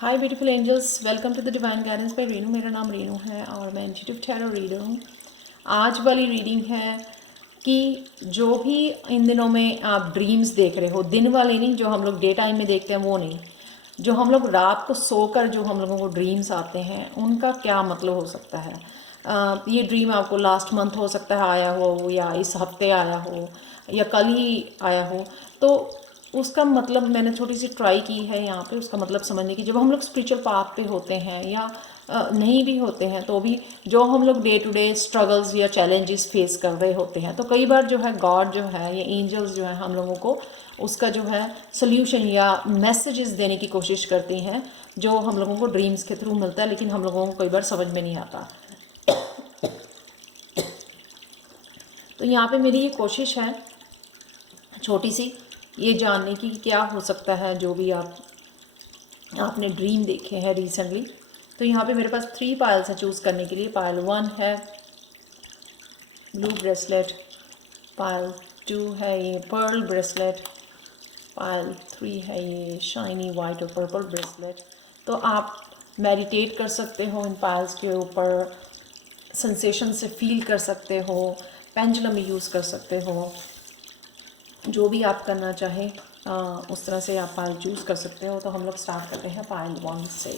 Hi beautiful angels, welcome to the divine guidance by Renu. मेरा नाम रेनू है और मैं इंट्यूटिव टैरो रीडर हूँ। आज वाली रीडिंग है कि जो भी इन दिनों में आप ड्रीम्स देख रहे हो, दिन वाले नहीं, जो हम लोग डे टाइम में देखते हैं वो नहीं, जो हम लोग रात को सोकर जो हम लोगों को ड्रीम्स आते हैं, उनका क्या मतलब हो सकता है। ये ड्रीम आपको लास्ट मंथ हो सकता है आया हो, या इस हफ्ते आया हो, या कल ही आया हो। तो उसका मतलब मैंने थोड़ी सी ट्राई की है यहाँ पे उसका मतलब समझने की। जब हम लोग स्पिरिचुअल पाथ पे होते हैं या नहीं भी होते हैं, तो भी जो हम लोग डे टू डे स्ट्रगल्स या चैलेंजेस फेस कर रहे होते हैं, तो कई बार जो है गॉड जो है या एंजल्स जो है हम लोगों को उसका जो है सोल्यूशन या मैसेजेस देने की कोशिश करती हैं, जो हम लोगों को ड्रीम्स के थ्रू मिलता है, लेकिन हम लोगों को कई बार समझ में नहीं आता। तो यहाँ पे मेरी ये कोशिश है छोटी सी, ये जानने की कि क्या हो सकता है जो भी आपने ड्रीम देखे हैं रिसेंटली। तो यहाँ पे मेरे पास 3 पायल्स हैं चूज़ करने के लिए। पायल 1 है ब्लू ब्रेसलेट, पायल 2 है ये पर्ल ब्रेसलेट, पायल 3 है ये शाइनी वाइट और पर्पल ब्रेसलेट। तो आप मेडिटेट कर सकते हो इन पायल्स के ऊपर, सेंसेशन से फील कर सकते हो, पेंडुलम यूज़ कर सकते हो, जो भी आप करना चाहें उस तरह से आप पायल चूज़ कर सकते हो। तो हम लोग स्टार्ट करते हैं पायल 1 से।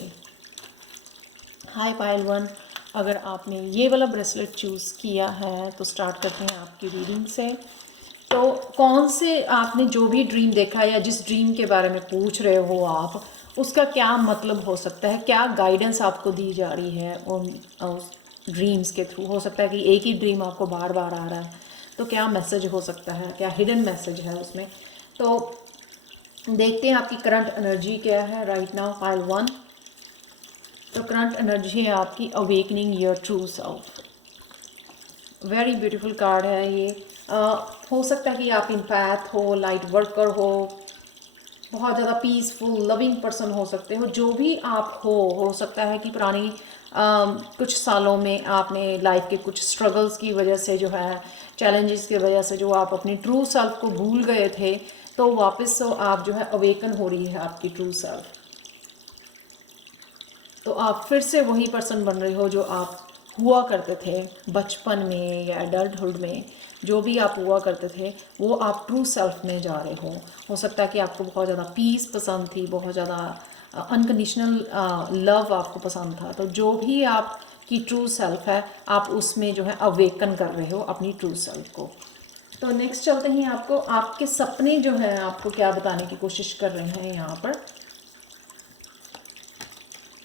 हाय पायल 1, अगर आपने ये वाला ब्रेसलेट चूज़ किया है तो स्टार्ट करते हैं आपकी रीडिंग से। तो कौन से आपने जो भी ड्रीम देखा या जिस ड्रीम के बारे में पूछ रहे हो आप, उसका क्या मतलब हो सकता है, क्या गाइडेंस आपको दी जा रही है उन ड्रीम्स के थ्रू। हो सकता है कि एक ही ड्रीम आपको बार बार आ रहा है, तो क्या मैसेज हो सकता है, क्या हिडन मैसेज है उसमें। तो देखते हैं आपकी करंट एनर्जी क्या है राइट नाउ पायल 1। तो करंट एनर्जी है आपकी awakening your true self. Very beautiful card है ये। हो सकता है कि आप इम्पैथ हो, लाइट वर्कर हो, बहुत ज़्यादा पीसफुल लविंग पर्सन हो सकते हो। जो भी आप हो सकता है कि पुरानी कुछ सालों में आपने लाइफ के कुछ स्ट्रगल्स की वजह से जो है, चैलेंजेस की वजह से जो आप अपनी ट्रू सेल्फ को भूल गए थे, तो वापस तो आप जो है अवेकन हो रही है आपकी ट्रू सेल्फ। तो आप फिर से वही पर्सन बन रहे हो जो आप हुआ करते थे बचपन में या एडल्टहुड में। जो भी आप हुआ करते थे वो आप ट्रू सेल्फ में जा रहे हो सकता है कि आपको बहुत ज़्यादा पीस पसंद थी, बहुत ज़्यादा अनकंडीशनल लव आपको पसंद था। तो जो भी आपकी ट्रू सेल्फ है, आप उसमें जो है अवेकन कर रहे हो अपनी ट्रू सेल्फ को। तो नेक्स्ट चलते हैं आपको आपके सपने जो हैं आपको क्या बताने की कोशिश कर रहे हैं यहाँ पर।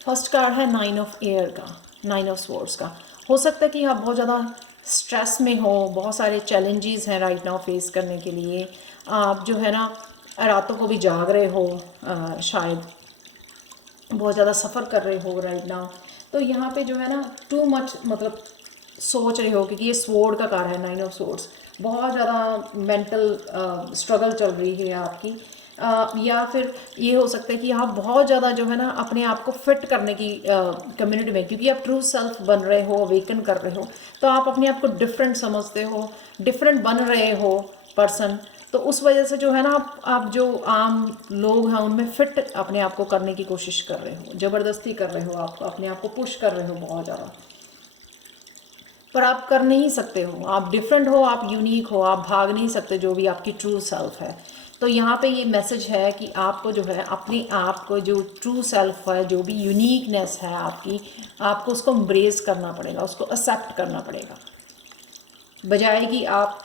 फर्स्ट कार्ड है 9 ऑफ एयर का, 9 ऑफ स्वॉर्ड्स का। हो सकता है कि आप बहुत ज़्यादा स्ट्रेस में हो, बहुत सारे चैलेंजेस हैं राइट नाउ फेस करने के लिए। आप जो है ना रातों को भी जाग रहे हो, शायद बहुत ज़्यादा सफ़र कर रहे हो राइट नाउ। तो यहाँ पे जो है ना टू मच मतलब सोच रहे हो, क्योंकि ये स्वॉर्ड का कार्ड है 9 ऑफ स्वॉर्ड्स। बहुत ज़्यादा मेंटल स्ट्रगल चल रही है आपकी। या फिर ये हो सकता है कि आप बहुत ज़्यादा जो है ना अपने आप को फिट करने की कम्युनिटी में, क्योंकि आप ट्रू सेल्फ बन रहे हो, अवेकन कर रहे हो, तो आप अपने आप को डिफरेंट समझते हो, डिफरेंट बन रहे हो पर्सन। तो उस वजह से जो है ना आप जो आम लोग हैं उनमें फिट अपने आप को करने की कोशिश कर रहे हो, ज़बरदस्ती कर रहे हो, आप अपने आप को पुश कर रहे हो बहुत ज़्यादा, पर आप कर नहीं सकते हो। आप डिफरेंट हो, आप यूनिक हो, आप भाग नहीं सकते जो भी आपकी ट्रू सेल्फ है। तो यहाँ पे ये मैसेज है कि आपको जो है अपने आप को जो ट्रू सेल्फ है, जो भी यूनिकनेस है आपकी, आपको उसको एम्ब्रेस करना पड़ेगा, उसको एक्सेप्ट करना पड़ेगा, बजाय कि आप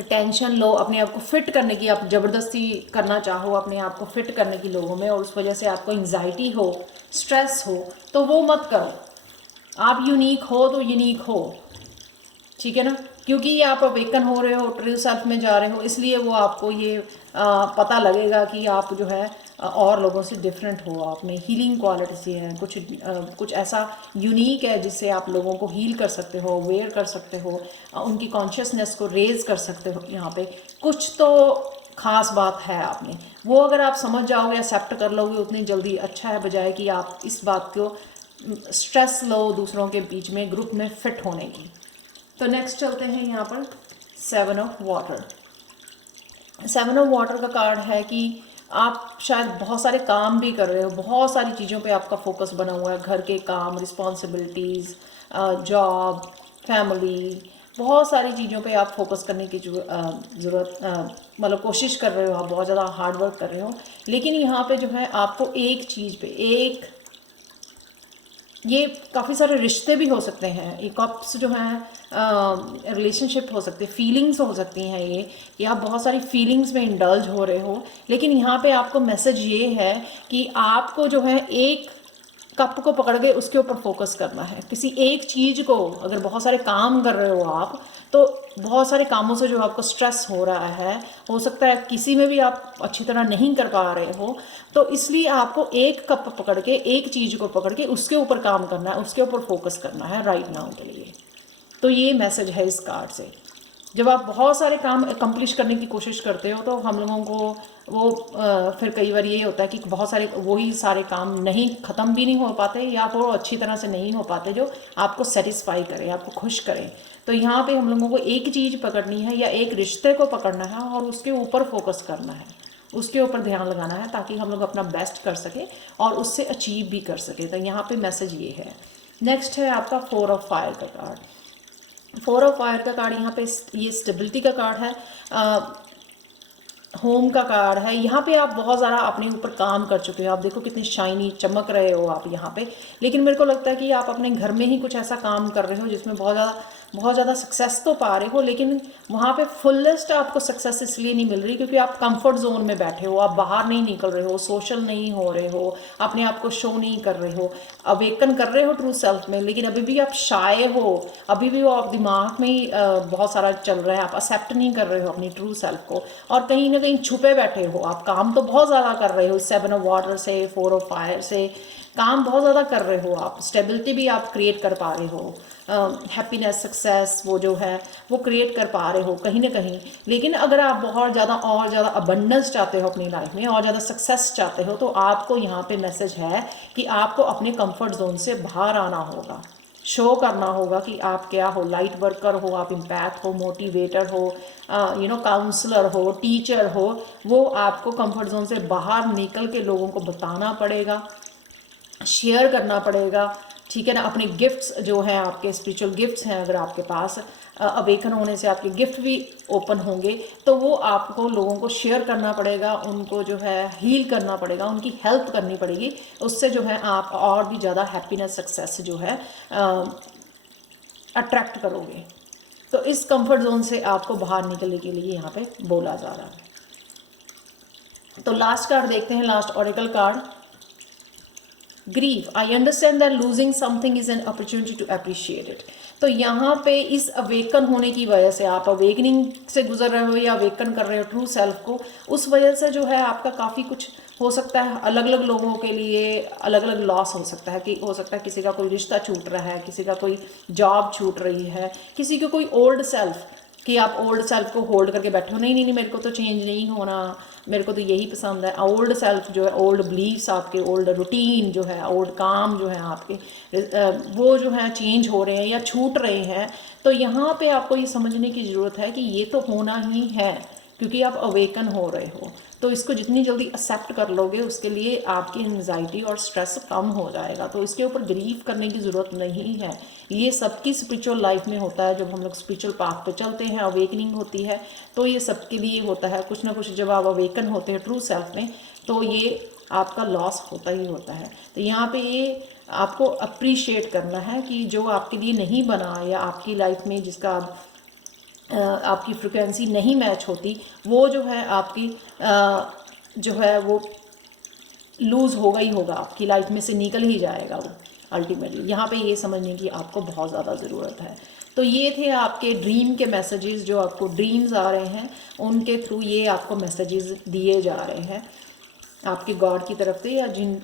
टेंशन लो अपने आप को फिट करने की, आप ज़बरदस्ती करना चाहो अपने आप को फिट करने की लोगों में, और उस वजह से आपको एंजाइटी हो, स्ट्रेस हो, तो वो मत करो। आप यूनिक हो तो यूनिक हो, ठीक है ना। क्योंकि ये आप अवेकन हो रहे हो, ट्रू सेल्फ में जा रहे हो, इसलिए वो आपको ये पता लगेगा कि आप जो है और लोगों से डिफरेंट हो, आप में हीलिंग क्वालिटी है, कुछ ऐसा यूनिक है जिससे आप लोगों को हील कर सकते हो, अवेयर कर सकते हो, उनकी कॉन्शियसनेस को रेज कर सकते हो। यहाँ पे कुछ तो ख़ास बात है आप में, वो अगर आप समझ जाओगे, एक्सेप्ट कर लोगे उतनी जल्दी अच्छा है, बजाय कि आप इस बात को स्ट्रेस लो दूसरों के बीच में ग्रुप में फिट होने की। तो नेक्स्ट चलते हैं यहाँ पर 7 ऑफ वाटर। 7 ऑफ वाटर का कार्ड है कि आप शायद बहुत सारे काम भी कर रहे हो, बहुत सारी चीज़ों पे आपका फोकस बना हुआ है, घर के काम, रिस्पॉन्सिबिलिटीज़, जॉब, फैमिली, बहुत सारी चीज़ों पे आप फोकस करने की ज़रूरत मतलब कोशिश कर रहे हो, आप बहुत ज़्यादा हार्ड वर्क कर रहे हो। लेकिन यहाँ पे जो है आपको एक चीज़ पे एक, ये काफ़ी सारे रिश्ते भी हो सकते हैं, ये कप्स जो हैं रिलेशनशिप हो सकते हैं, फीलिंग्स हो सकती हैं ये, कि आप बहुत सारी फीलिंग्स में इंडल्ज हो रहे हो। लेकिन यहाँ पे आपको मैसेज ये है कि आपको जो है एक कप को पकड़ के उसके ऊपर फोकस करना है। किसी एक चीज़ को, अगर बहुत सारे काम कर रहे हो आप, तो बहुत सारे कामों से जो आपको स्ट्रेस हो रहा है, हो सकता है किसी में भी आप अच्छी तरह नहीं कर पा रहे हो, तो इसलिए आपको एक कप पकड़ के, एक चीज़ को पकड़ के उसके ऊपर काम करना है, उसके ऊपर फोकस करना है राइट नाउ के लिए। तो ये मैसेज है इस कार्ड से। जब आप बहुत सारे काम अकम्प्लिश करने की कोशिश करते हो तो हम लोगों को वो फिर कई बार ये होता है कि बहुत सारे वही सारे काम नहीं, ख़त्म भी नहीं हो पाते, या वो अच्छी तरह से नहीं हो पाते जो आपको सेटिस्फाई करें, आपको खुश करें। तो यहाँ पे हम लोगों को एक चीज़ पकड़नी है या एक रिश्ते को पकड़ना है और उसके ऊपर फोकस करना है, उसके ऊपर ध्यान लगाना है, ताकि हम लोग अपना बेस्ट कर सकें और उससे अचीव भी कर सकें। तो यहाँ पे मैसेज ये है। नेक्स्ट है आपका 4 ऑफ फायर का कार्ड। 4 ऑफ फायर का कार्ड यहाँ पे ये स्टेबिलिटी का कार्ड है, होम का कार्ड है। यहाँ पे आप बहुत ज़्यादा अपने ऊपर काम कर चुके हो, आप देखो कितनी शाइनी चमक रहे हो आप यहाँ पे। लेकिन मेरे को लगता है कि आप अपने घर में ही कुछ ऐसा काम कर रहे हो जिसमें बहुत ज़्यादा सक्सेस तो पा रहे हो, लेकिन वहाँ पे फुलेस्ट आपको सक्सेस इसलिए नहीं मिल रही क्योंकि आप कंफर्ट जोन में बैठे हो, आप बाहर नहीं निकल रहे हो, सोशल नहीं हो रहे हो, अपने आप को शो नहीं कर रहे हो, अवेकन कर रहे हो ट्रू सेल्फ में, लेकिन अभी भी आप शाये हो, अभी भी वो आप दिमाग में ही बहुत सारा चल रहा है, आप एक्सेप्ट नहीं कर रहे हो अपनी ट्रू सेल्फ को, और कहीं ना कहीं छुपे बैठे हो। आप काम तो बहुत ज़्यादा कर रहे हो, 7 ऑफ वाटर से, 4 ऑफ फायर से काम बहुत ज़्यादा कर रहे हो, आप स्टेबिलिटी भी आप क्रिएट कर पा रहे हो, हैप्पीनेस, सक्सेस वो जो है वो क्रिएट कर पा रहे हो कहीं ना कहीं। लेकिन अगर आप बहुत ज़्यादा और ज़्यादा अबंडेंस चाहते हो अपनी लाइफ में, और ज़्यादा सक्सेस चाहते हो, तो आपको यहाँ पे मैसेज है कि आपको अपने कंफर्ट जोन से बाहर आना होगा, शो करना होगा कि आप क्या हो, लाइट वर्कर हो, आप इम्पैक्ट हो, मोटिवेटर हो, काउंसलर हो, टीचर हो, वो आपको कंफर्ट जोन से बाहर निकल के लोगों को बताना पड़ेगा, शेयर करना पड़ेगा, ठीक है ना। अपने गिफ्ट्स जो हैं, आपके स्पिरिचुअल गिफ्ट्स हैं, अगर आपके पास अवेकन होने से आपके गिफ्ट भी ओपन होंगे, तो वो आपको लोगों को शेयर करना पड़ेगा, उनको जो है हील करना पड़ेगा, उनकी हेल्प करनी पड़ेगी। उससे जो है आप और भी ज़्यादा हैप्पीनेस, सक्सेस जो है अट्रैक्ट करोगे। तो इस कंफर्ट जोन से आपको बाहर निकलने के लिए यहाँ पे बोला जा रहा है। तो लास्ट कार्ड देखते हैं, last oracle card, grief. I understand that losing something is an opportunity to appreciate it. तो यहाँ पे इस अवेकन होने की वजह से, आप अवेकनिंग से गुजर रहे हो या अवेकन कर रहे हो ट्रू सेल्फ को, उस वजह से जो है आपका काफ़ी कुछ हो सकता है, अलग अलग लोगों के लिए अलग अलग लॉस हो सकता है। कि हो सकता है किसी का कोई रिश्ता छूट रहा है, किसी का कोई जॉब छूट रही है, किसी को कोई ओल्ड सेल्फ, कि आप ओल्ड सेल्फ को होल्ड करके बैठे हो, नहीं नहीं नहीं मेरे को तो चेंज नहीं होना, मेरे को तो यही पसंद है। ओल्ड सेल्फ जो है, ओल्ड बिलीव्स आपके, ओल्ड रूटीन जो है, ओल्ड काम जो है आपके, वो जो है चेंज हो रहे हैं या छूट रहे हैं। तो यहाँ पे आपको ये समझने की ज़रूरत है कि ये तो होना ही है, क्योंकि आप अवेकन हो रहे हो। तो इसको जितनी जल्दी एक्सेप्ट कर लोगे, उसके लिए आपकी एंजाइटी और स्ट्रेस कम हो जाएगा। तो इसके ऊपर ग्रीव करने की ज़रूरत नहीं है। ये सबकी स्पिरिचुअल लाइफ में होता है, जब हम लोग स्पिरिचुअल पाथ पे चलते हैं, अवेकनिंग होती है, तो ये सबके लिए होता है। कुछ ना कुछ जब आप अवेकन होते हैं ट्रू सेल्फ में, तो ये आपका लॉस होता ही होता है। तो यहाँ पे ये आपको अप्रिशिएट करना है कि जो आपके लिए नहीं बना, या आपकी लाइफ में जिसका आपकी फ्रिक्वेंसी नहीं मैच होती, वो जो है आपकी जो है वो लूज़ होगा ही होगा, आपकी लाइफ में से निकल ही जाएगा वो अल्टीमेटली। यहाँ पे ये समझने की आपको बहुत ज़्यादा ज़रूरत है। तो ये थे आपके ड्रीम के मैसेजेस, जो आपको ड्रीम्स आ रहे हैं उनके थ्रू ये आपको मैसेजेस दिए जा रहे हैं आपके गॉड की तरफ से, या जिन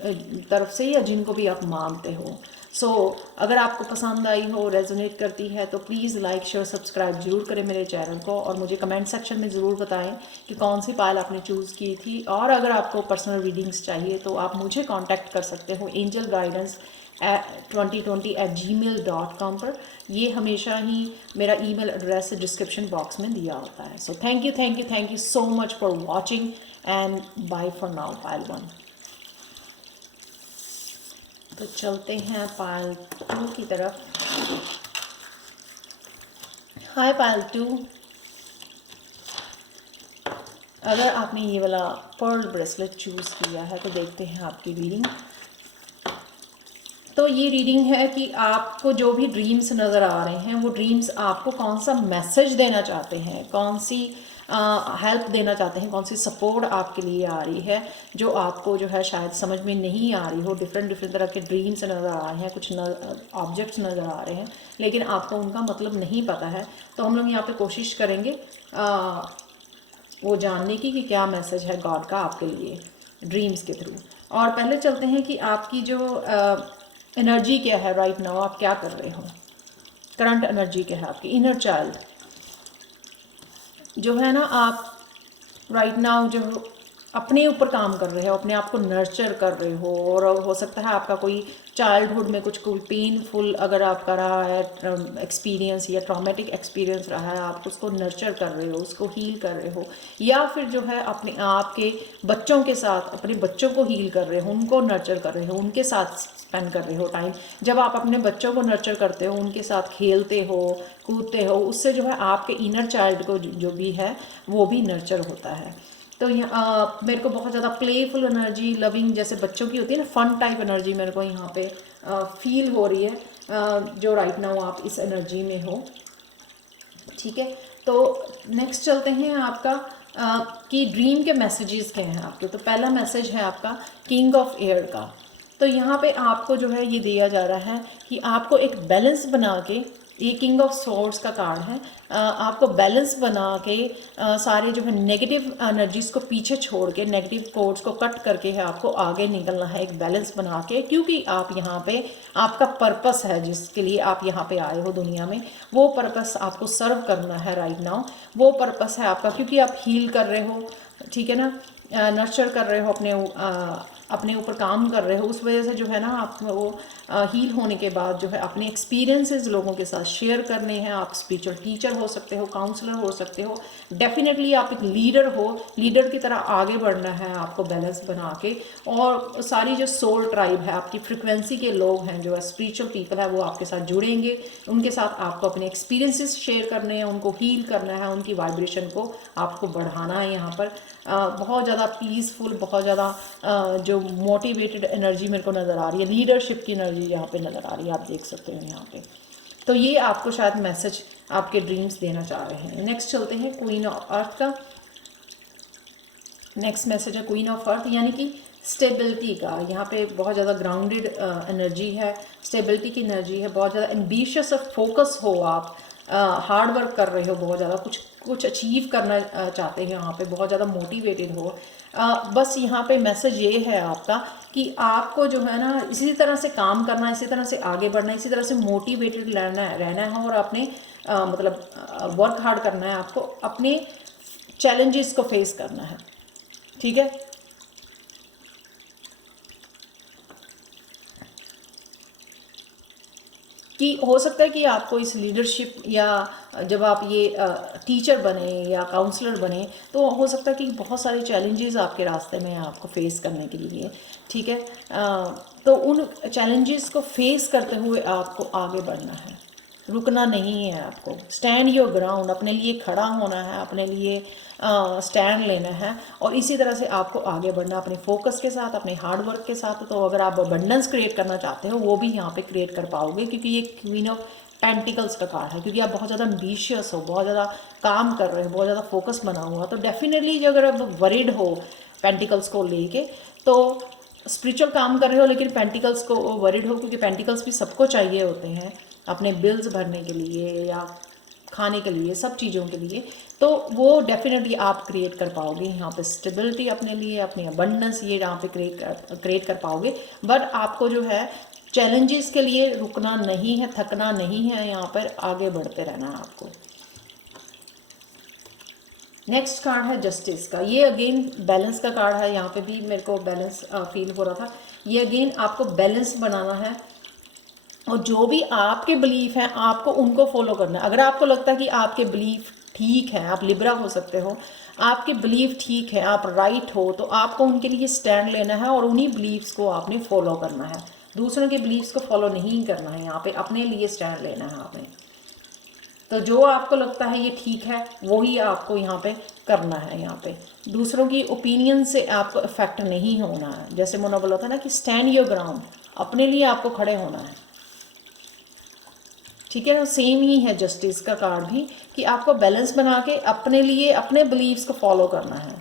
तरफ से, या जिनको भी आप मानते हो। सो अगर आपको पसंद आई हो, रेजोनेट करती है, तो प्लीज़ लाइक, शेयर, सब्सक्राइब जरूर करें मेरे चैनल को, और मुझे कमेंट सेक्शन में ज़रूर बताएं कि कौन सी पायल आपने चूज़ की थी। और अगर आपको पर्सनल रीडिंग्स चाहिए तो आप मुझे कांटेक्ट कर सकते हो angelguidance2020@gmail.com पर। ये हमेशा ही मेरा ईमेल एड्रेस डिस्क्रिप्शन बॉक्स में दिया होता है। So thank you so much for watching and bye for now पाइल 1। तो चलते हैं पाइल 2 की तरफ। हाय पाइल 2, अगर आपने ये वाला पर्ल ब्रेसलेट चूज़ किया है तो देखते हैं आपकी रीडिंग। तो ये रीडिंग है कि आपको जो भी ड्रीम्स नज़र आ रहे हैं वो ड्रीम्स आपको कौन सा मैसेज देना चाहते हैं, कौन सी हेल्प देना चाहते हैं, कौन सी सपोर्ट आपके लिए आ रही है जो आपको जो है शायद समझ में नहीं आ रही हो। डिफरेंट डिफरेंट तरह के ड्रीम्स नज़र आ रहे हैं, कुछ ऑब्जेक्ट्स नज़र आ रहे हैं लेकिन आपको उनका मतलब नहीं पता है। तो हम लोग यहाँ पे कोशिश करेंगे वो जानने की कि क्या मैसेज है गॉड का आपके लिए ड्रीम्स के थ्रू। और पहले चलते हैं कि आपकी जो एनर्जी क्या है राइट नाउ, आप क्या कर रहे हो, करंट एनर्जी क्या है आपकी। इनर चाइल्ड जो है ना, आप राइट नाउ जो अपने ऊपर काम कर रहे हो, अपने आप को नर्चर कर रहे हो। और हो सकता है आपका कोई चाइल्डहुड में कुछ कोई पेनफुल अगर आपका रहा है एक्सपीरियंस या ट्रॉमेटिक एक्सपीरियंस रहा है, आप उसको नर्चर कर रहे हो, उसको हील कर रहे हो। या फिर जो है अपने आप के बच्चों के साथ अपने बच्चों को हील कर रहे हो, उनको नर्चर कर रहे हो, उनके साथ स्पेंड कर रहे हो टाइम। जब आप अपने बच्चों को नर्चर करते हो, उनके साथ खेलते हो, कूदते हो, उससे जो है आपके इनर चाइल्ड को जो भी है वो भी नर्चर होता है। तो मेरे को बहुत ज़्यादा प्लेफुल एनर्जी, लविंग जैसे बच्चों की होती है ना, फन टाइप एनर्जी मेरे को यहाँ पे फील हो रही है जो राइट नाउ आप इस एनर्जी में हो। ठीक है, तो नेक्स्ट चलते हैं आपका कि ड्रीम के मैसेजेस क्या हैं आपके। तो पहला मैसेज है आपका किंग ऑफ एयर का। तो यहाँ पे आपको जो है ये दिया जा रहा है कि आपको एक बैलेंस बना के, ये किंग ऑफ सोर्ड्स का कार्ड है, आपको बैलेंस बना के सारे जो है नेगेटिव एनर्जीज को पीछे छोड़ के, नेगेटिव कोड्स को कट करके है आपको आगे निकलना है एक बैलेंस बना के। क्योंकि आप यहाँ पे आपका पर्पस है जिसके लिए आप यहाँ पे आए हो दुनिया में, वो पर्पस आपको सर्व करना है राइट नाउ। वो पर्पस है आपका, क्योंकि आप हील कर रहे हो, ठीक है ना, नर्चर कर रहे हो, अपने ऊपर काम कर रहे हो। उस वजह से जो है ना आप वो हील होने के बाद जो है अपने एक्सपीरियंसेस लोगों के साथ शेयर करने हैं। आप स्पिरिचुअल टीचर हो सकते हो, काउंसलर हो सकते हो, डेफिनेटली आप एक लीडर हो, लीडर की तरह आगे बढ़ना है आपको बैलेंस बना के। और सारी जो सोल ट्राइब है, आपकी फ्रिक्वेंसी के लोग हैं, जो स्पिरिचुअल पीपल है, वो आपके साथ जुड़ेंगे। उनके साथ आपको अपने एक्सपीरियंसेस शेयर करने हैं, उनको हील करना है, उनकी वाइब्रेशन को आपको बढ़ाना है। यहाँ पर बहुत ज़्यादा पीसफुल, बहुत ज़्यादा जो मोटिवेटेड एनर्जी मेरे को नज़र आ रही है, लीडरशिप की एनर्जी यहाँ पे नज़र आ रही है, आप देख सकते हो यहाँ पे। तो ये आपको शायद मैसेज आपके ड्रीम्स देना चाह रहे हैं। नेक्स्ट चलते हैं क्वीन ऑफ अर्थ का। नेक्स्ट मैसेज है क्वीन ऑफ अर्थ, यानी कि स्टेबिलिटी का। यहाँ पे बहुत ज़्यादा ग्राउंडेड एनर्जी है, स्टेबिलिटी की एनर्जी है, बहुत ज़्यादा एम्बिशियस और फोकस हो आप, हार्ड वर्क कर रहे हो, बहुत ज़्यादा कुछ अचीव करना चाहते हैं, यहाँ पे बहुत ज़्यादा मोटिवेटेड हो। बस यहाँ पे मैसेज ये है आपका कि आपको जो है ना इसी तरह से काम करना है, इसी तरह से आगे बढ़ना है, इसी तरह से मोटिवेटेड रहना है और अपने मतलब वर्क हार्ड करना है, आपको अपने चैलेंजेस को फेस करना है। ठीक है, कि हो सकता है कि आपको इस लीडरशिप या जब आप ये टीचर बने या काउंसलर बने तो हो सकता है कि बहुत सारे चैलेंजेस आपके रास्ते में हैं आपको फेस करने के लिए। ठीक है, तो उन चैलेंजेस को फेस करते हुए आपको आगे बढ़ना है, रुकना नहीं है आपको। स्टैंड योर ग्राउंड, अपने लिए खड़ा होना है, अपने लिए स्टैंड लेना है और इसी तरह से आपको आगे बढ़ना अपने फोकस के साथ, अपने हार्ड वर्क के साथ। तो अगर आप अबंडेंस क्रिएट करना चाहते हो वो भी यहाँ पे क्रिएट कर पाओगे, क्योंकि ये क्वीन ऑफ पेंटिकल्स का कार्ड है। क्योंकि आप बहुत ज़्यादा एम्बिशियस हो, बहुत ज़्यादा काम कर रहे हो, बहुत ज़्यादा फोकस बना हुआ, तो डेफिनेटली जो अगर आप वरीड हो पेंटिकल्स को लेके, तो स्पिरिचुअल काम कर रहे हो लेकिन पेंटिकल्स को वरीड हो, क्योंकि पेंटिकल्स भी सबको चाहिए होते हैं अपने बिल्स भरने के लिए या खाने के लिए, सब चीज़ों के लिए। तो वो डेफिनेटली आप क्रिएट कर पाओगे यहाँ पे स्टेबिलिटी अपने लिए, अपनी अबंडेंस ये यहाँ पे क्रिएट कर पाओगे। बट आपको जो है चैलेंजेस के लिए रुकना नहीं है, थकना नहीं है, यहाँ पर आगे बढ़ते रहना है आपको। नेक्स्ट कार्ड है जस्टिस का। ये अगेन बैलेंस का कार्ड है, यहाँ पे भी मेरे को बैलेंस फील हो रहा था। ये अगेन आपको बैलेंस बनाना है और जो भी आपके बिलीफ हैं आपको उनको फॉलो करना है। अगर आपको लगता है कि आपके बिलीफ ठीक हैं, आप लिब्रा हो सकते हो, आपके बिलीव ठीक है, आप राइट हो, तो आपको उनके लिए स्टैंड लेना है और उन्हीं बिलीव्स को आपने फॉलो करना है। दूसरों के बिलीव्स को फॉलो नहीं करना है, यहाँ पे अपने लिए स्टैंड लेना है आपने। तो जो आपको लगता है ये ठीक है वही आपको यहाँ पे करना है। यहाँ पे दूसरों की ओपिनियन से आपको इफेक्ट नहीं होना है। जैसे मोना बोला था ना कि स्टैंड योर ग्राउंड, अपने लिए आपको खड़े होना है, ठीक है। सेम ही है जस्टिस का कार्ड भी, कि आपको बैलेंस बना के अपने लिए अपने बिलीव्स को फॉलो करना है।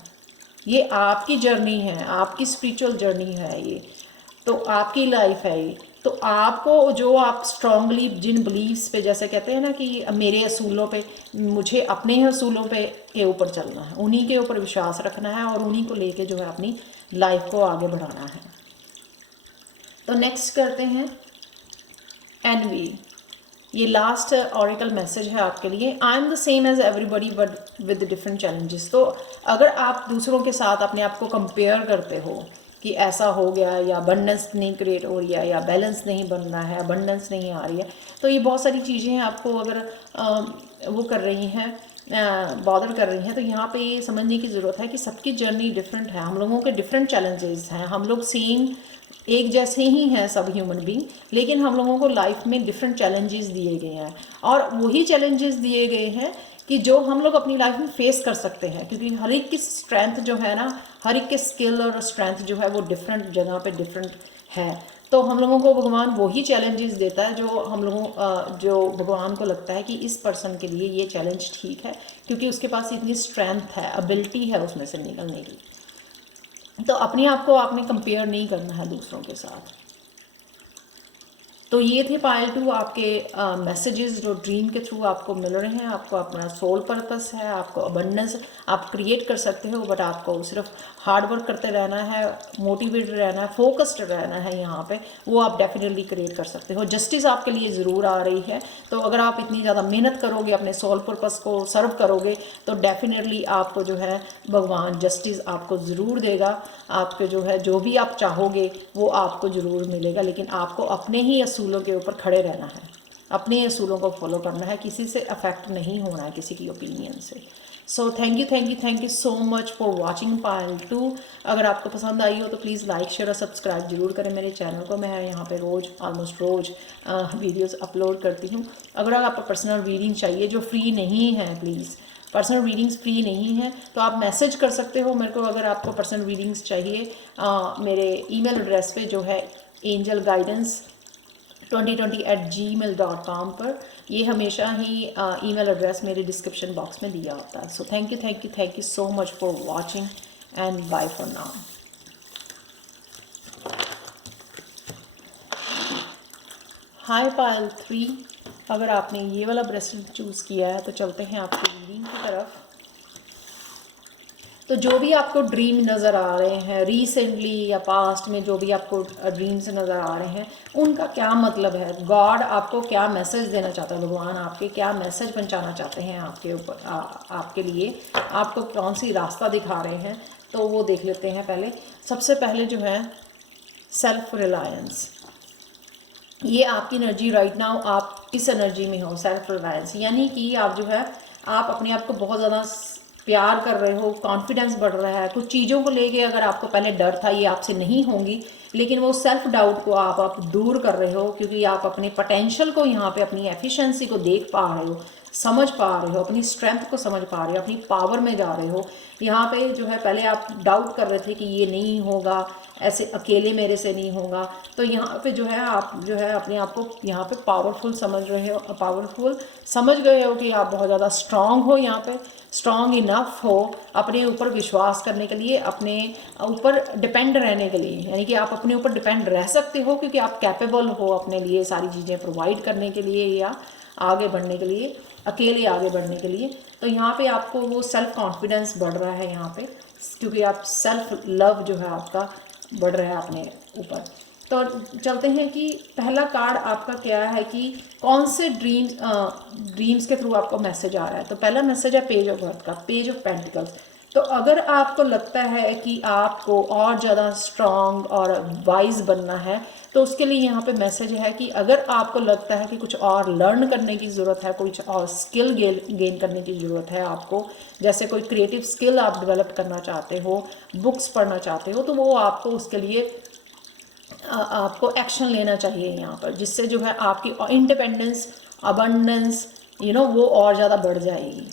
ये आपकी जर्नी है, आपकी स्पिरिचुअल जर्नी है ये, तो आपकी लाइफ है ये। तो आपको जो आप स्ट्रांगली जिन बिलीव्स पे, जैसे कहते हैं ना कि मेरे असूलों पे, मुझे अपने ही असूलों पे के ऊपर चलना है, उन्हीं के ऊपर विश्वास रखना है और उन्हीं को लेके जो है अपनी लाइफ को आगे बढ़ाना है। तो नेक्स्ट करते हैं एनवी। ये लास्ट ऑरिकल मैसेज है आपके लिए। I am the same as everybody but with different challenges. तो अगर आप दूसरों के साथ अपने आप को कंपेयर करते हो कि ऐसा हो गया, या अबंडेंस नहीं क्रिएट हो रही है, या बैलेंस नहीं बन रहा है, अबंडेंस नहीं आ रही है, तो ये बहुत सारी चीज़ें हैं आपको अगर वो कर रही हैं, बॉदर कर रही हैं, तो यहाँ पे ये समझने की ज़रूरत है कि सबकी जर्नी डिफरेंट है, हम लोगों के डिफरेंट चैलेंजेस हैं। हम लोग सेम एक जैसे ही हैं सब ह्यूमन बींग, लेकिन हम लोगों को लाइफ में डिफरेंट चैलेंजेस दिए गए हैं, और वही चैलेंजेस दिए गए हैं कि जो हम लोग अपनी लाइफ में फेस कर सकते हैं, क्योंकि हर एक की स्ट्रेंथ जो है ना, हर एक के स्किल और स्ट्रेंथ जो है वो डिफरेंट जगह पे डिफरेंट है। तो हम लोगों को भगवान वही चैलेंजेस देता है जो हम लोगों जो भगवान को लगता है कि इस पर्सन के लिए ये चैलेंज ठीक है, क्योंकि उसके पास इतनी स्ट्रेंथ है, एबिलिटी है उसमें से निकलने की। तो अपने आप को आपने कंपेयर नहीं करना है दूसरों के साथ। तो ये थे पायल 2 आपके मैसेजेस जो ड्रीम के थ्रू आपको मिल रहे हैं। आपको अपना सोल पर्पस है, आपको अबंडेंस आप क्रिएट कर सकते हो, बट आपको सिर्फ हार्ड वर्क करते रहना है, मोटिवेटेड रहना है, फोकस्ड रहना है। यहाँ पे वो आप डेफिनेटली क्रिएट कर सकते हो। जस्टिस आपके लिए ज़रूर आ रही है, तो अगर आप इतनी ज़्यादा मेहनत करोगे, अपने सोल पर्पस को सर्व करोगे, तो डेफिनेटली आपको जो है भगवान जस्टिस आपको ज़रूर देगा। आपके जो है जो भी आप चाहोगे वो आपको ज़रूर मिलेगा, लेकिन आपको अपने ही असूलों के ऊपर खड़े रहना है, अपने असूलों को फॉलो करना है, किसी से अफेक्ट नहीं होना है किसी की ओपिनियन से। So thank you so much for watching Payal 2। अगर आपको पसंद आई हो तो प्लीज़ लाइक शेयर और सब्सक्राइब जरूर करें मेरे चैनल को। मैं यहाँ पे ऑलमोस्ट रोज़ वीडियोस अपलोड करती हूँ। अगर आपको पर्सनल रीडिंग चाहिए जो फ्री नहीं है, प्लीज़, पर्सनल रीडिंग्स फ्री नहीं है, तो आप मैसेज कर सकते हो मेरे को अगर आपको पर्सनल रीडिंग्स चाहिए मेरे ईमेल एड्रेस पे जो है angelguidance2020@gmail.com पर। ये हमेशा ही ईमेल एड्रेस मेरे डिस्क्रिप्शन बॉक्स में दिया होता है। So thank you so much for watching and bye for now. Hi Payal 3, अगर आपने ये वाला ब्रेसलेट चूज़ किया है तो चलते हैं आपकी रीडिंग की तरफ। तो जो भी आपको ड्रीम नज़र आ रहे हैं रिसेंटली या पास्ट में, जो भी आपको ड्रीम्स नज़र आ रहे हैं, उनका क्या मतलब है, गॉड आपको क्या मैसेज देना चाहता है, भगवान आपके क्या मैसेज पहुंचाना चाहते हैं आपके ऊपर, आपके लिए आपको कौन सी रास्ता दिखा रहे हैं, तो वो देख लेते हैं। पहले सबसे पहले जो है सेल्फ रिलायंस, ये आपकी एनर्जी राइट नाउ, आप इस एनर्जी में हो सेल्फ रिलायंस, यानी कि आप जो है आप अपने आप को बहुत ज़्यादा प्यार कर रहे हो, कॉन्फिडेंस बढ़ रहा है। कुछ चीज़ों को लेके अगर आपको पहले डर था, ये आपसे नहीं होंगी, लेकिन वो सेल्फ डाउट को आप दूर कर रहे हो, क्योंकि आप अपने पोटेंशियल को यहाँ पे, अपनी एफिशिएंसी को देख पा रहे हो, समझ पा रहे हो, अपनी स्ट्रेंथ को समझ पा रहे हो, अपनी पावर में जा रहे हो। यहाँ पे जो है पहले आप डाउट कर रहे थे कि ये नहीं होगा, ऐसे अकेले मेरे से नहीं होगा, तो यहाँ पे जो है आप जो है अपने आप को यहाँ पे पावरफुल समझ रहे हो, पावरफुल समझ गए हो कि आप बहुत ज़्यादा स्ट्रांग हो, यहाँ पे स्ट्रांग इनफ हो अपने ऊपर विश्वास करने के लिए, अपने ऊपर डिपेंड रहने के लिए, यानी कि आप अपने ऊपर डिपेंड रह सकते हो, क्योंकि आप कैपेबल हो अपने लिए सारी चीज़ें प्रोवाइड करने के लिए या आगे बढ़ने के लिए, अकेले आगे बढ़ने के लिए। तो यहाँ पे आपको वो सेल्फ कॉन्फिडेंस बढ़ रहा है यहाँ पे, क्योंकि आप सेल्फ लव जो है आपका बढ़ रहा है अपने ऊपर। तो चलते हैं कि पहला कार्ड आपका क्या है, कि कौन से ड्रीम्स के थ्रू आपको मैसेज आ रहा है। तो पहला मैसेज है पेज ऑफ अर्थ का, पेज ऑफ पेंटिकल्स। तो अगर आपको लगता है कि आपको और ज़्यादा स्ट्रॉन्ग और वाइज बनना है, तो उसके लिए यहाँ पे मैसेज है कि अगर आपको लगता है कि कुछ और लर्न करने की ज़रूरत है, कुछ और स्किल गेन करने की ज़रूरत है आपको, जैसे कोई क्रिएटिव स्किल आप डेवलप करना चाहते हो, बुक्स पढ़ना चाहते हो, तो वो आपको उसके लिए आपको एक्शन लेना चाहिए यहाँ पर, जिससे जो है आपकी इंडिपेंडेंस, अबंडेंस वो और ज़्यादा बढ़ जाएगी।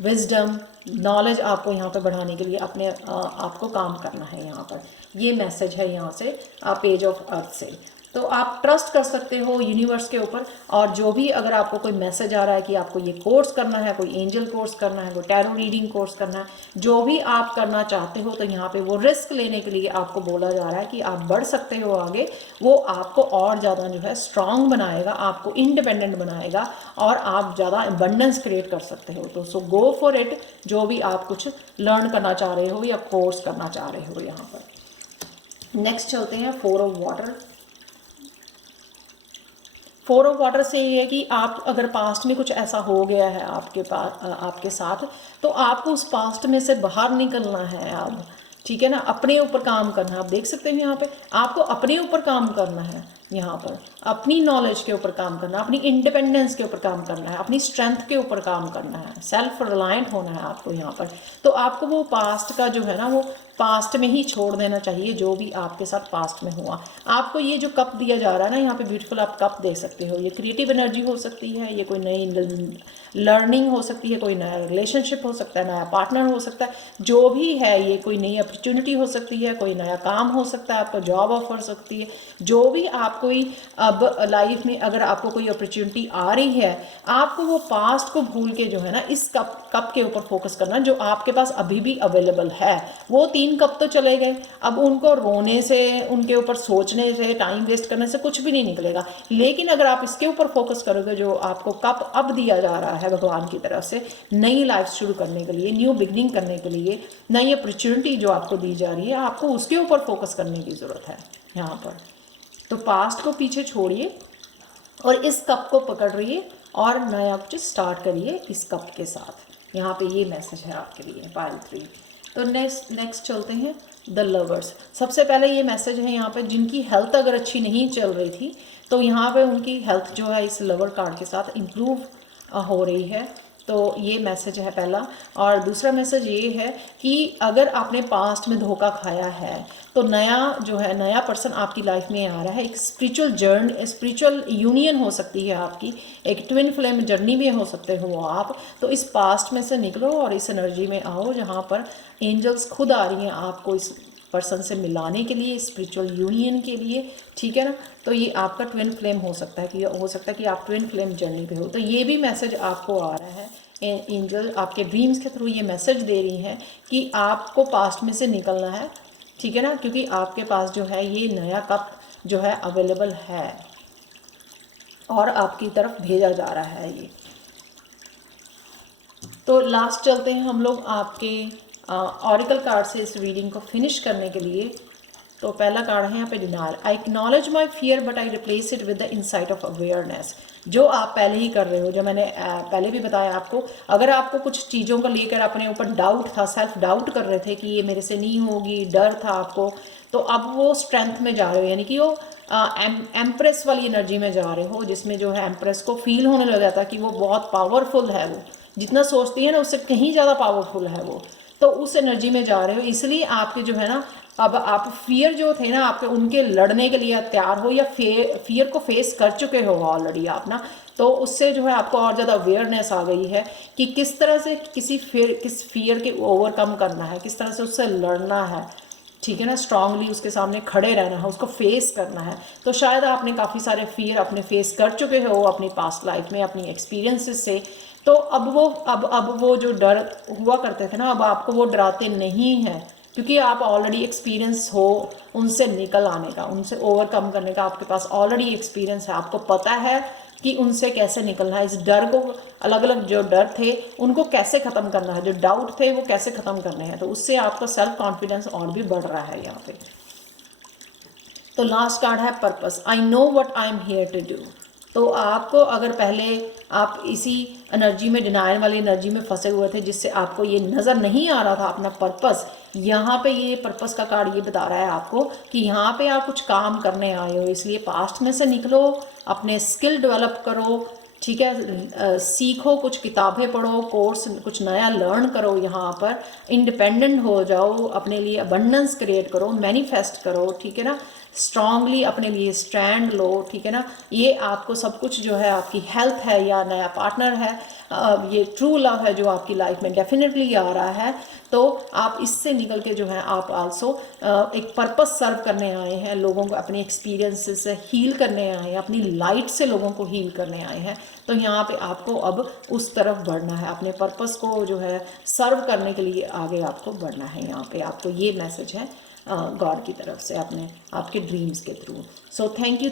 विजडम, नॉलेज आपको यहाँ पे बढ़ाने के लिए अपने आपको काम करना है यहाँ पर। ये मैसेज है यहाँ से पेज ऑफ अर्थ से। तो आप ट्रस्ट कर सकते हो यूनिवर्स के ऊपर, और जो भी अगर आपको कोई मैसेज आ रहा है कि आपको ये कोर्स करना है, कोई एंजल कोर्स करना है, कोई टैरो रीडिंग कोर्स करना है, जो भी आप करना चाहते हो, तो यहाँ पे वो रिस्क लेने के लिए आपको बोला जा रहा है कि आप बढ़ सकते हो आगे। वो आपको और ज़्यादा जो है स्ट्रांग बनाएगा, आपको इंडिपेंडेंट बनाएगा, और आप ज़्यादा एबंडेंस क्रिएट कर सकते हो। तो सो गो फॉर इट, जो भी आप कुछ लर्न करना चाह रहे हो या कोर्स करना चाह रहे हो यहाँ पर। नेक्स्ट चलते हैं 4 ऑफ वाटर। 4 ऑफ वाटर से ये है कि आप अगर पास्ट में कुछ ऐसा हो गया है आपके पास आपके साथ, तो आपको उस पास्ट में से बाहर निकलना है अब, ठीक है ना। अपने ऊपर काम करना है। आप देख सकते हैं यहाँ पे आपको अपने ऊपर काम करना है, यहाँ पर अपनी नॉलेज के ऊपर काम करना है, अपनी इंडिपेंडेंस के ऊपर काम करना है, अपनी स्ट्रेंथ के ऊपर काम करना है, सेल्फ रिलायंट होना है आपको यहाँ पर। तो आपको वो पास्ट का जो है ना, वो पास्ट में ही छोड़ देना चाहिए, जो भी आपके साथ पास्ट में हुआ। आपको ये जो कप दिया जा रहा है ना यहाँ पे, ब्यूटीफुल आप कप देख सकते हो। ये क्रिएटिव एनर्जी हो सकती है, ये कोई नई लर्निंग हो सकती है, कोई नया रिलेशनशिप हो सकता है, नया पार्टनर हो सकता है, जो भी है, ये कोई नई अपॉर्चुनिटी हो सकती है, कोई नया काम हो सकता है, आपको जॉब ऑफर हो सकती है, जो भी आप कोई अब लाइफ में अगर आपको कोई अपॉर्चुनिटी आ रही है, आपको वो पास्ट को भूल के जो है ना, इस कप के ऊपर फोकस करना, जो आपके पास अभी भी अवेलेबल है। वो 3 कप तो चले गए, अब उनको रोने से, उनके ऊपर सोचने से, टाइम वेस्ट करने से कुछ भी नहीं निकलेगा। लेकिन अगर आप इसके ऊपर फोकस करोगे, जो आपको कप अब दिया जा रहा है भगवान की तरफ से, नई लाइफ शुरू करने के लिए, न्यू बिगनिंग करने के लिए, नई अपॉर्चुनिटी जो आपको दी जा रही है, आपको उसके ऊपर फोकस करने की ज़रूरत है यहाँ पर। तो पास्ट को पीछे छोड़िए और इस कप को पकड़िए और नया कुछ स्टार्ट करिए इस कप के साथ। यहाँ पे ये मैसेज है आपके लिए पाइल 3। तो नेक्स्ट चलते हैं द लवर्स। सबसे पहले ये मैसेज है यहाँ पे, जिनकी हेल्थ अगर अच्छी नहीं चल रही थी, तो यहाँ पे उनकी हेल्थ जो है इस लवर कार्ड के साथ इम्प्रूव हो रही है। तो ये मैसेज है पहला। और दूसरा मैसेज ये है कि अगर आपने पास्ट में धोखा खाया है, तो नया जो है, नया पर्सन आपकी लाइफ में आ रहा है। एक स्पिरिचुअल जर्नी, स्पिरिचुअल यूनियन हो सकती है आपकी, एक ट्विन फ्लेम जर्नी भी हो सकते हो आप। तो इस पास्ट में से निकलो और इस एनर्जी में आओ, जहाँ पर एंजल्स खुद आ रही हैं आपको इस पर्सन से मिलाने के लिए, स्पिरिचुअल यूनियन के लिए, ठीक है ना। तो ये आपका ट्विन फ्लेम हो सकता है, कि हो सकता है कि आप ट्विन फ्लेम जर्नी पे हो। तो ये भी मैसेज आपको आ रहा है, एंजल आपके ड्रीम्स के थ्रू ये मैसेज दे रही हैं कि आपको पास्ट में से निकलना है, ठीक है ना, क्योंकि आपके पास जो है ये नया कप जो है अवेलेबल है और आपकी तरफ भेजा जा रहा है ये। तो लास्ट चलते हैं हम लोग आपके ऑरिकल कार्ड से इस रीडिंग को फिनिश करने के लिए। तो पहला कार्ड है यहाँ पे denial. I acknowledge my fear but I replace it with the insight of awareness. जो आप पहले ही कर रहे हो, जो मैंने पहले भी बताया आपको, अगर आपको कुछ चीज़ों को लेकर अपने ऊपर डाउट था, सेल्फ डाउट कर रहे थे कि ये मेरे से नहीं होगी, डर था आपको, तो अब वो स्ट्रेंथ में जा रहे हो, यानी कि वो एम्प्रेस वाली एनर्जी में जा रहे हो, जिसमें जो है एम्प्रेस को फील होने लग जाता है कि वो बहुत पावरफुल है, वो जितना सोचती है ना उससे कहीं ज़्यादा पावरफुल है वो। तो उस एनर्जी में जा रहे हो, इसलिए आपके जो है ना, अब आप फियर जो थे ना आपके, उनके लड़ने के लिए तैयार हो, या फियर को फेस कर चुके हो ऑलरेडी आप ना। तो उससे जो है आपको और ज़्यादा अवेयरनेस आ गई है कि किस तरह से किस फियर के ओवरकम करना है, किस तरह से उससे लड़ना है, ठीक है ना, स्ट्रांगली उसके सामने खड़े रहना है, उसको फेस करना है। तो शायद आपने काफ़ी सारे फियर अपने फेस कर चुके हो अपनी पास्ट लाइफ में, अपनी एक्सपीरियंसेस से। तो अब वो जो डर हुआ करते थे ना, अब आपको वो डराते नहीं हैं, क्योंकि आप ऑलरेडी एक्सपीरियंस हो उनसे निकल आने का, उनसे ओवरकम करने का आपके पास ऑलरेडी एक्सपीरियंस है। आपको पता है कि उनसे कैसे निकलना है, इस डर को, अलग अलग जो डर थे उनको कैसे ख़त्म करना है, जो डाउट थे वो कैसे ख़त्म करने हैं। तो उससे आपका सेल्फ कॉन्फिडेंस और भी बढ़ रहा है यहाँ पे। तो लास्ट कार्ड है purpose. I know what I am here to do. तो आपको अगर पहले आप इसी एनर्जी में, डिनायल वाली एनर्जी में फंसे हुए थे, जिससे आपको ये नज़र नहीं आ रहा था अपना पर्पस। यहाँ पे ये पर्पस का कार्ड ये बता रहा है आपको कि यहाँ पे आप कुछ काम करने आए हो, इसलिए पास्ट में से निकलो, अपने स्किल डेवलप करो, ठीक है, सीखो, कुछ किताबें पढ़ो, कोर्स कुछ नया लर्न करो, यहाँ पर इंडिपेंडेंट हो जाओ, अपने लिए अबंडेंस क्रिएट करो, मैनिफेस्ट करो, ठीक है ना, स्ट्रांगली अपने लिए स्टैंड लो, ठीक है ना। ये आपको सब कुछ जो है, आपकी हेल्थ है या नया पार्टनर है, ये ट्रू लव है जो आपकी लाइफ में डेफिनेटली आ रहा है, तो आप इससे निकल के जो है आप आल्सो एक पर्पस सर्व करने आए हैं, लोगों को अपने एक्सपीरियंसेस से हील करने आए हैं, अपनी लाइट से लोगों को हील करने आए हैं। तो यहाँ पे आपको अब उस तरफ बढ़ना है, अपने पर्पस को जो है सर्व करने के लिए आगे आपको बढ़ना है। यहाँ पे आपको ये मैसेज है गॉड की तरफ से अपने आपके ड्रीम्स के थ्रू। So thank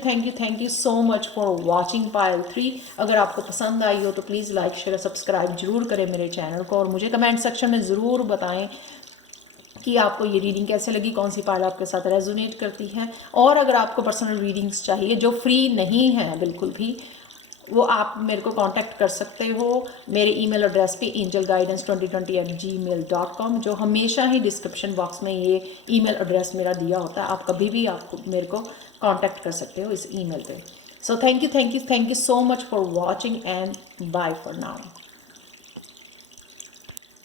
you so much for watching Payal 3। अगर आपको पसंद आई हो तो प्लीज़ लाइक शेयर सब्सक्राइब जरूर करें मेरे चैनल को, और मुझे कमेंट सेक्शन में ज़रूर बताएं कि आपको ये रीडिंग कैसे लगी, कौन सी पायल आपके साथ रेजोनेट करती है। और अगर आपको पर्सनल रीडिंग्स चाहिए जो फ्री नहीं है बिल्कुल भी, वो आप मेरे को कांटेक्ट कर सकते हो मेरे ईमेल एड्रेस पे angelguidance2020@gmail.com, जो हमेशा ही डिस्क्रिप्शन बॉक्स में ये ईमेल एड्रेस मेरा दिया होता है। आप कभी भी आपको मेरे को कांटेक्ट कर सकते हो इस ईमेल पे। So thank you so much for watching and bye for now.